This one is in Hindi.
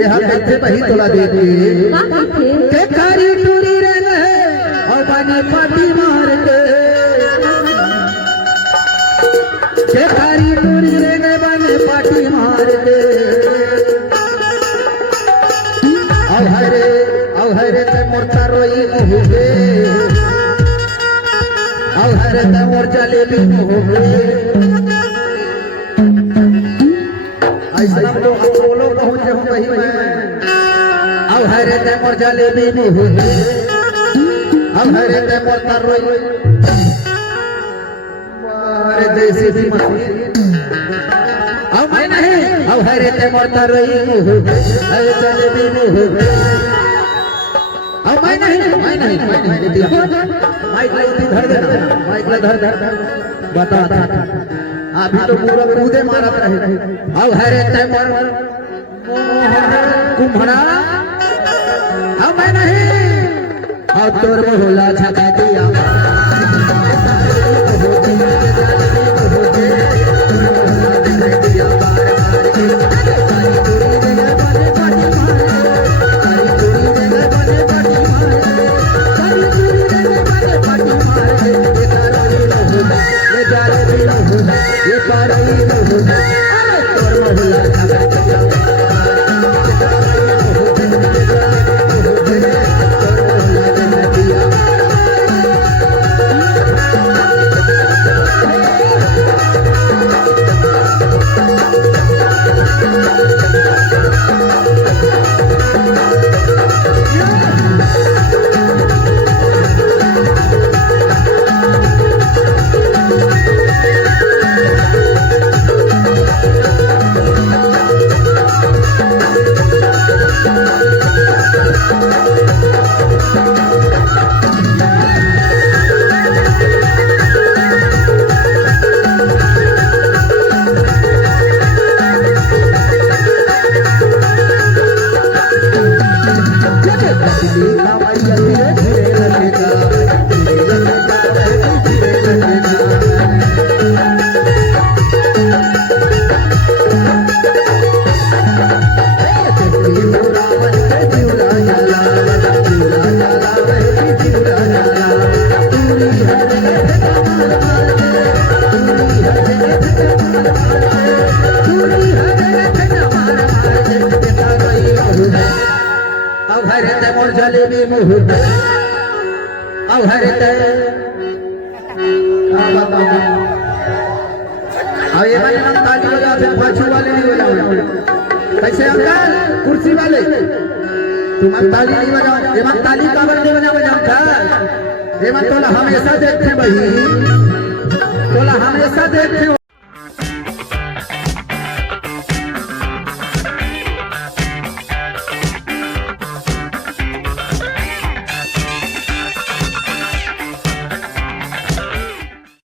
यहाँ कैसे बही तोला देती के कारी टूरी रहे और बानी पाटी मार के कारी टूरी रहे बानी पाटी मार के हरे ते मोरता रोई मुहे हरे ते मोर जलेबी मुहे ऐसा लोग बोलो पहुंचे हूँ कहीं मैं अब हरे ते मोर जलेबी मुहे अब हरे ते मोर तरोई मारे देसी भी मछली अब मैं नहीं अब हरे ते मोर तरोई मुहे हरे जलेबी मुहे अब मैं नहीं दिया माइक लगा धर देना माइक लगा धर बता अभी तो पूरा कूदे मारत रहे अब हरे ते मोर कुम्हड़ा अब मैं नहीं अब तोर मोहला छका दिया अब हरे ते मोर जलेबी मुहे अब हरे ते अब ये वाले हम ताली बजाते हैं पाछू वाले नहीं बजाओ कैसे अंकल कुर्सी वाले तुम ताली नहीं बजाओ ये ताली काबर नहीं बजाओ अंकल ये तोला हमेशा देखते भाई तोला हमेशा देखते